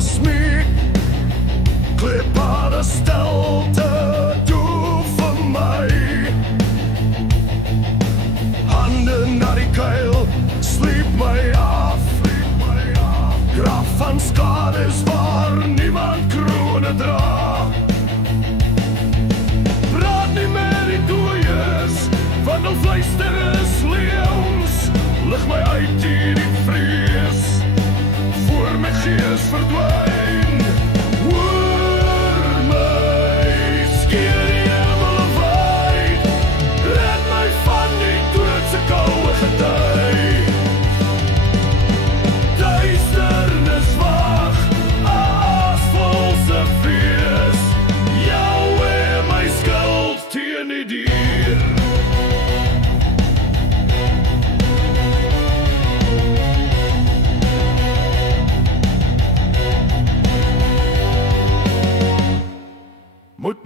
besmeek. Kleepbare stilte, doe vir my. Hande na die kuil, sleep my af. Graf van skades waar niemand krone dra. Praat nie meer die dooies, want al fluister is leeuws. Lig my uit hier die vrees, voor my gees verdwyn. Hoor my, skeer die hemel wyd, red my van die doodse koue gety. Duisternis wag, asvolse vrees, jou en my skuld teen die dier. Moet